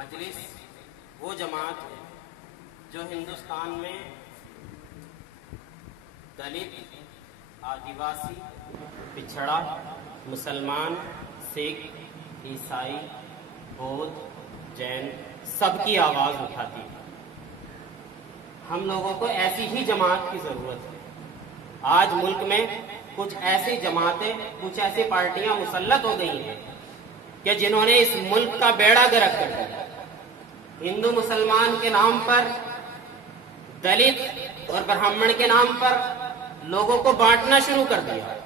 मजलिस वो जमात है जो हिंदुस्तान में दलित, आदिवासी, पिछड़ा, मुसलमान, सिख, ईसाई, बौद्ध, जैन सबकी आवाज उठाती है। हम लोगों को ऐसी ही जमात की जरूरत है। आज मुल्क में कुछ ऐसी जमातें, कुछ ऐसी पार्टियां मुसल्लत हो गई हैं कि जिन्होंने इस मुल्क का बेड़ा गर्क कर दिया। हिंदू मुसलमान के नाम पर, दलित और ब्राह्मण के नाम पर लोगों को बांटना शुरू कर दिया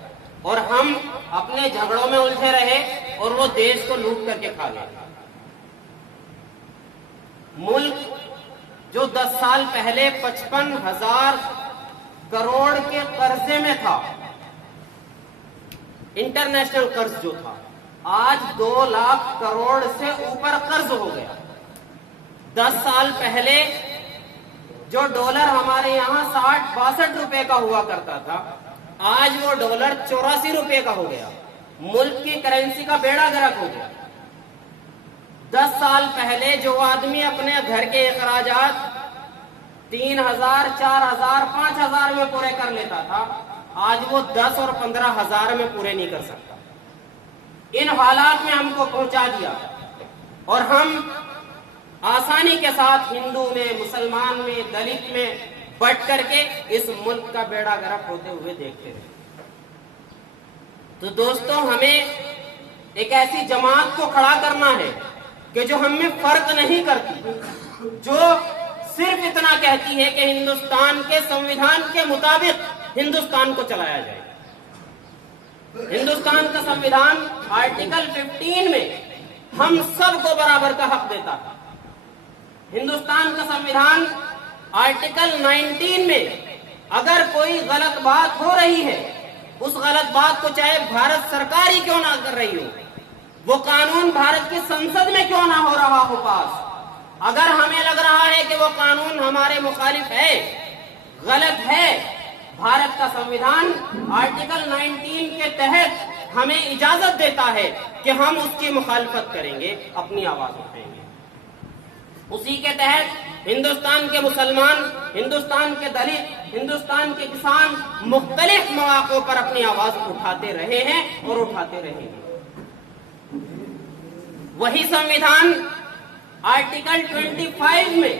और हम अपने झगड़ों में उलझे रहे और वो देश को लूट करके खा गए। मुल्क जो 10 साल पहले 55,000 करोड़ के कर्जे में था, इंटरनेशनल कर्ज जो था, आज 2 लाख करोड़ से ऊपर कर्ज हो गया। 10 साल पहले जो डॉलर हमारे यहाँ 60-62 रुपए का हुआ करता था, आज वो डॉलर 84 रुपए का हो गया। मुल्क की करेंसी का बेड़ा गर्क हो गया। 10 साल पहले जो आदमी अपने घर के अखराजात 3,000, 4,000, 5,000 में पूरे कर लेता था, आज वो 10 और 15,000 में पूरे नहीं कर सकता। इन हालात में हमको पहुंचा दिया और हम आसानी के साथ हिंदू में, मुसलमान में, दलित में बट करके इस मुल्क का बेड़ा गर्क होते हुए देखते रहे। तो दोस्तों, हमें एक ऐसी जमात को खड़ा करना है कि जो हमें फर्क नहीं करती, जो सिर्फ इतना कहती है कि हिंदुस्तान के संविधान के मुताबिक हिंदुस्तान को चलाया जाए। हिंदुस्तान का संविधान आर्टिकल 15 में हम सबको बराबर का हक देता है। हिंदुस्तान का संविधान आर्टिकल 19 में अगर कोई गलत बात हो रही है, उस गलत बात को चाहे भारत सरकार ही क्यों ना कर रही हो, वो कानून भारत की संसद में क्यों ना हो रहा हो पास, अगर हमें लग रहा है कि वो कानून हमारे मुखालिफ है, गलत है, भारत का संविधान आर्टिकल 19 के तहत हमें इजाजत देता है कि हम उसकी मुखालफत करेंगे, अपनी आवाज उठाएंगे। उसी के तहत हिंदुस्तान के मुसलमान, हिंदुस्तान के दलित, हिंदुस्तान के किसान मुख्तलिफ मौक़ों पर अपनी आवाज उठाते रहे हैं और उठाते रहेंगे। वही संविधान आर्टिकल 25 में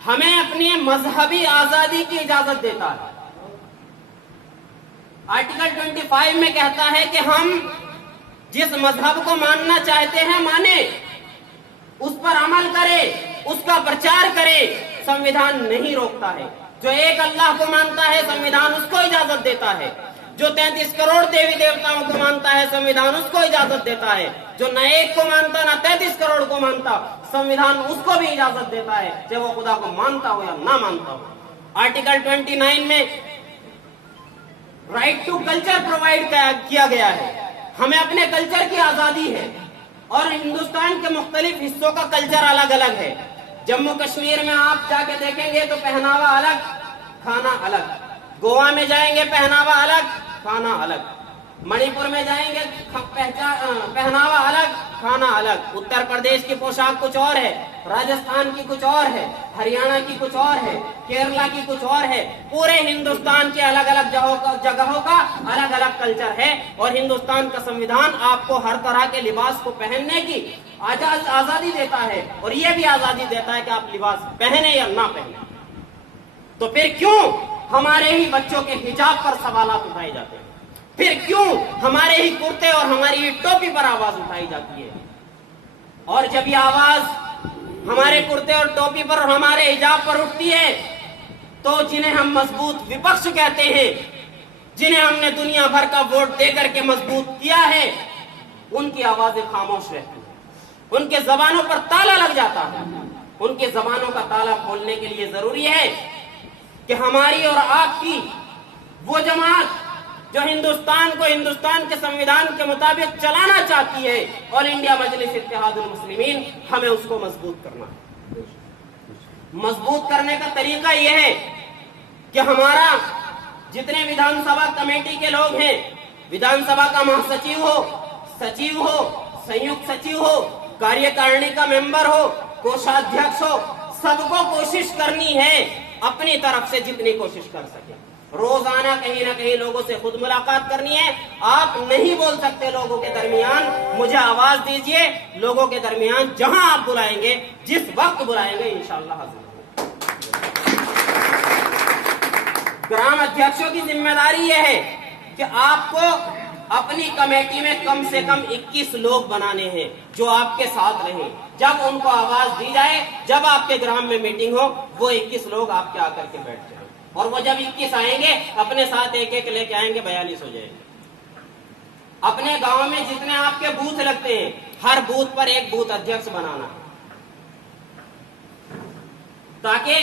हमें अपनी मजहबी आजादी की इजाजत देता है। आर्टिकल 25 में कहता है कि हम जिस मजहब को मानना चाहते हैं माने, उस पर अमल करें, उसका प्रचार करें, संविधान नहीं रोकता है। जो एक अल्लाह को मानता है, संविधान उसको इजाजत देता है। जो 33 करोड़ देवी देवताओं को मानता है, संविधान उसको इजाजत देता है। जो न एक को मानता, न 33 करोड़ को मानता, संविधान उसको भी इजाजत देता है, चाहे वो खुदा को मानता हो या ना मानता हो। आर्टिकल 29 में राइट टू कल्चर प्रोवाइड किया गया है। हमें अपने कल्चर की आजादी है और हिंदुस्तान के मुख्तलिफ हिस्सों का कल्चर अलग अलग है। जम्मू कश्मीर में आप जाके देखेंगे तो पहनावा अलग, खाना अलग। गोवा में जाएंगे पहनावा अलग, खाना अलग। मणिपुर में जाएंगे पहनावा अलग, खाना अलग। उत्तर प्रदेश की पोशाक कुछ और है, राजस्थान की कुछ और है, हरियाणा की कुछ और है, केरला की कुछ और है। पूरे हिंदुस्तान के अलग अलग जगहों का अलग अलग कल्चर है और हिंदुस्तान का संविधान आपको हर तरह के लिबास को पहनने की आजादी देता है और यह भी आजादी देता है कि आप लिबास पहने या ना पहने। तो फिर क्यों हमारे ही बच्चों के हिजाब पर सवालात उठाए जाते हैं? फिर क्यों हमारे ही कुर्ते और हमारी ही टोपी पर आवाज उठाई जाती है? और जब ये आवाज हमारे कुर्ते और टोपी पर और हमारे हिजाब पर उठती है, तो जिन्हें हम मजबूत विपक्ष कहते हैं, जिन्हें हमने दुनिया भर का वोट देकर के मजबूत किया है, उनकी आवाजें खामोश रहती है, उनके जबानों पर ताला लग जाता है। उनके जबानों का ताला खोलने के लिए जरूरी है कि हमारी और आपकी वो जमात जो हिंदुस्तान को हिंदुस्तान के संविधान के मुताबिक चलाना चाहती है, ऑल इंडिया मजलिस इत्तेहादुल मुस्लिमीन, हमें उसको मजबूत करना है। मजबूत करने का तरीका यह है कि हमारा जितने विधानसभा कमेटी के लोग हैं, विधानसभा का महासचिव हो, सचिव हो, संयुक्त सचिव हो, कार्यकारिणी का मेंबर हो, कोषाध्यक्ष हो, सबको कोशिश करनी है अपनी तरफ से जितनी कोशिश कर सके। रोजाना कहीं ना कहीं लोगों से खुद मुलाकात करनी है। आप नहीं बोल सकते लोगों के दरमियान, मुझे आवाज दीजिए, लोगों के दरमियान जहां आप बुलाएंगे, जिस वक्त बुलाएंगे, इंशाअल्लाह हाजिर होंगे। ग्राम अध्यक्षों की जिम्मेदारी यह है कि आपको अपनी कमेटी में कम से कम 21 लोग बनाने हैं जो आपके साथ रहें। जब उनको आवाज दी जाए, जब आपके ग्राम में मीटिंग हो, वो 21 लोग आपके आकर के बैठ जाए, और वो जब 21 आएंगे अपने साथ एक एक लेके आएंगे, 42 हो जाएंगे। अपने गांव में जितने आपके बूथ लगते हैं, हर बूथ पर एक बूथ अध्यक्ष बनाना, ताकि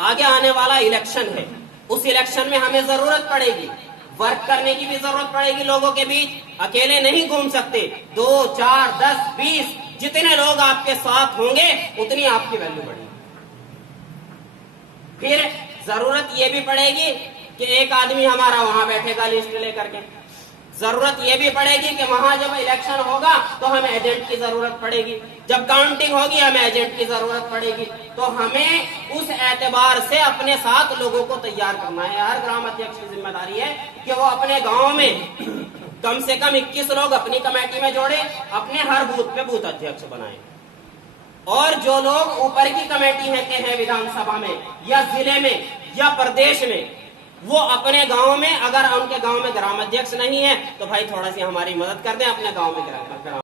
आगे आने वाला इलेक्शन है, उस इलेक्शन में हमें जरूरत पड़ेगी, वर्क करने की भी जरूरत पड़ेगी लोगों के बीच। अकेले नहीं घूम सकते, 2, 4, 10, 20 जितने लोग आपके साथ होंगे उतनी आपकी वैल्यू बढ़ेगी। फिर जरूरत ये भी पड़ेगी कि एक आदमी हमारा वहां बैठेगा लिस्ट लेकर के। जरूरत ये भी पड़ेगी कि वहां जब इलेक्शन होगा तो हमें एजेंट की जरूरत पड़ेगी, जब काउंटिंग होगी हमें एजेंट की जरूरत पड़ेगी। तो हमें उस एतबार से अपने साथ लोगों को तैयार करना है। हर ग्राम अध्यक्ष की जिम्मेदारी है कि वो अपने गांव में कम से कम 21 लोग अपनी कमेटी में जोड़े, अपने हर बूथ पे बूथ अध्यक्ष बनाए, और जो लोग ऊपर की कमेटी में के हैं विधानसभा में या जिले में या प्रदेश में, वो अपने गांव में, अगर उनके गांव में ग्राम अध्यक्ष नहीं है तो भाई थोड़ा सी हमारी मदद कर दें, अपने गांव में ग्राम